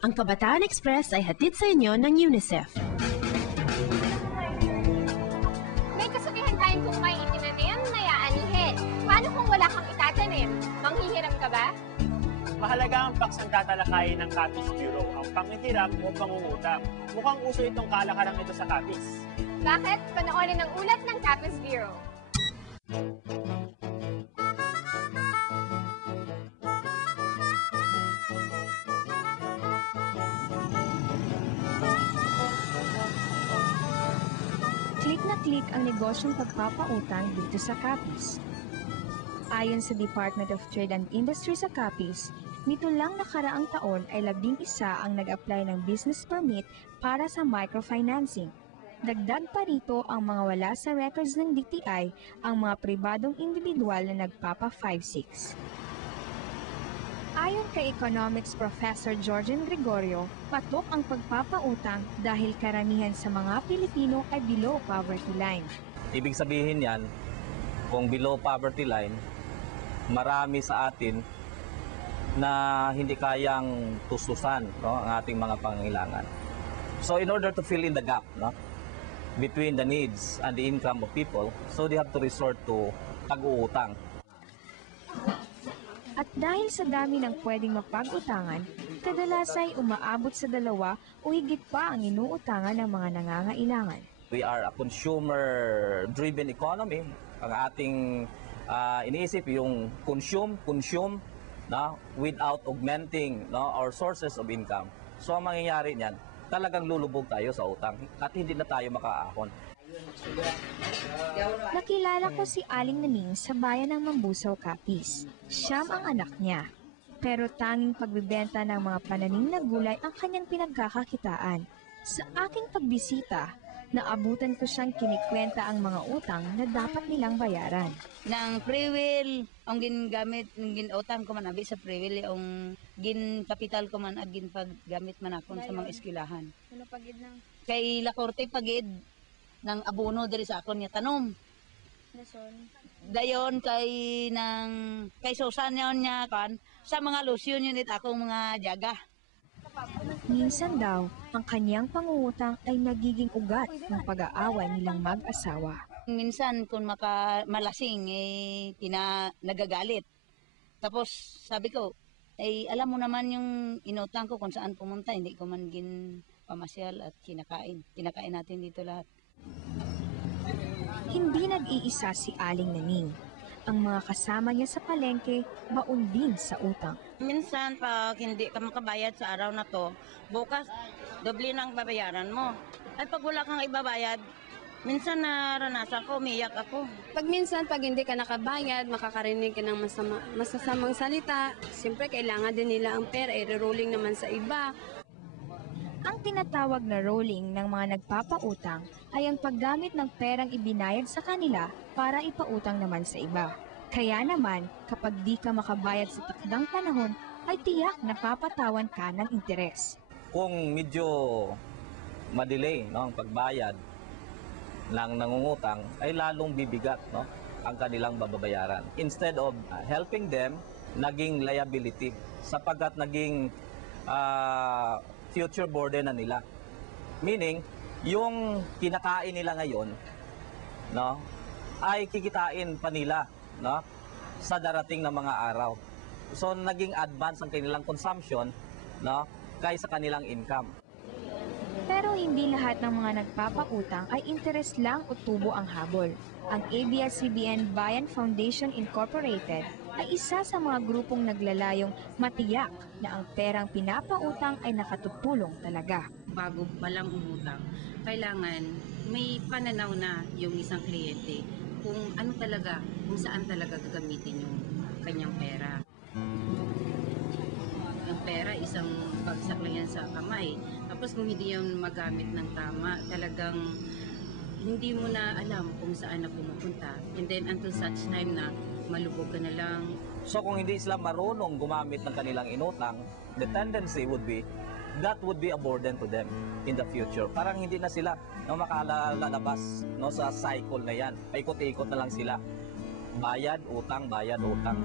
Ang Kabataan Express ay hatid sa inyo ng UNICEF. May kasabihan tayong kung may itinanim, may aanihin. Paano kung wala kang itatanim? Manghihiram ka ba? Mahalaga ang paksang tatalakayin ng Capiz Bureau, ang panghihiram o pangungutang. Mukhang uso itong kalakaran ito sa Capiz. Bakit? Panoorin ang ulat ng Capiz Bureau. Klik na klik ang negosyong pagpapautang dito sa Capiz. Ayon sa Department of Trade and Industry sa Capiz, nito lang nakaraang taon ay 11 ang nag-apply ng business permit para sa microfinancing. Dagdag pa rito ang mga wala sa records ng DTI, ang mga pribadong individual na nagpapa 5-6. Ayon kay Economics Professor Georgian Gregorio, patok ang pagpapautang dahil karamihan sa mga Pilipino ay below poverty line. Ibig sabihin yan, kung below poverty line, marami sa atin na hindi kayang tustusan, no, ang ating mga pangangailangan. So in order to fill in the gap, no, between the needs and the income of people, so they have to resort to pag-uutang. At dahil sa dami ng pwedeng mapag-utangan, kadalas ay umaabot sa 2 o higit pa ang inuutangan ng mga nangangailangan. We are a consumer-driven economy. Ang ating iniisip yung consume na without augmenting, no, our sources of income. So ang mangyayari niyan, talagang lulubog tayo sa utang at hindi na tayo makaahon. Nakilala ko si Aling Naning sa bayan ng Mambusaw, Capiz. Siyam ang anak niya. Pero tanging pagbibenta ng mga pananim na gulay ang kanyang pinagkakakitaan. Sa aking pagbisita, naabutan ko siyang kinikwenta ang mga utang na dapat nilang bayaran. Nang free will, ang gingamit, ng ginutang ko man abi sa free will, ang ginkapital ko man ag ginpaggamit man akon sa mga eskwelahan. Ano pagid ng Kay Lakorte pagid ng abono diri sa akon nga tanom. nason? Dayon kay Susan yon niya kan sa mga lusyon yun akong mga jaga. Minsan daw, ang kanyang pangungutang ay nagiging ugat ng pag-aaway nilang mag-asawa. Minsan kung malasing nagagalit. Tapos sabi ko, alam mo naman yung inutang ko kung saan pumunta, hindi ko man pamasyal at kinakain. Kinakain natin dito lahat. Hindi nag-iisa si Aling Naning. Ang mga kasama niya sa palengke, baon din sa utang. Minsan, pag hindi ka makabayad sa araw na to, bukas, doble ng babayaran mo. At pag wala kang ibabayad, minsan naranasan ko, umiyak ako. Pag hindi ka nakabayad, makakarinig ka ng masasamang salita. Siyempre, kailangan din nila ang pera, i-rolling naman sa iba. Ang tinatawag na rolling ng mga nagpapautang ay ang paggamit ng perang ibinayad sa kanila para ipautang naman sa iba. Kaya naman, kapag di ka makabayad sa takdang panahon, ay tiyak na papatawan ka ng interes. Kung medyo madelay, no, ang pagbayad ng nangungutang, ay lalong bibigat, no, ang kanilang babayaran. Instead of helping them, naging liability sapagkat naging future burden na nila. Meaning, yung kinakain nila ngayon, no, ay kikitain pa nila, no, sa darating na mga araw. So, naging advance ang kanilang consumption, no, kaysa kanilang income. Pero hindi lahat ng mga nagpapautang ay interes lang o tubo ang habol. Ang ABS-CBN Bayan Foundation Incorporated ay isa sa mga grupong naglalayong matiyak na ang perang pinapautang ay nakatutulong talaga. Bago palang umutang, kailangan may pananaw na yung isang kliyente kung ano talaga, kung saan talaga gagamitin yung kanyang pera. Yung pera, isang bagsak lang yan sa kamay. Tapos kung hindi yan magamit ng tama, talagang hindi mo na alam kung saan na pumupunta. And then until such time na malubog ka na lang. So kung hindi sila marunong gumamit ng kanilang inutang, the tendency would be that would be a burden to them in the future. Parang hindi na sila makalalabas, no, sa cycle na yan. Paikot-ikot na lang sila. Bayad, utang, bayad, utang.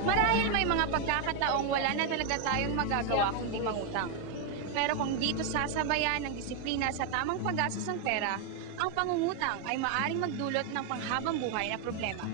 Marahil may mga pagkakataong wala na talaga tayong magagawa kundi mangutang. Pero kung dito sasabayan ng disiplina sa tamang paggastos ng pera, ang pangungutang ay maaring magdulot ng panghabang buhay na problema.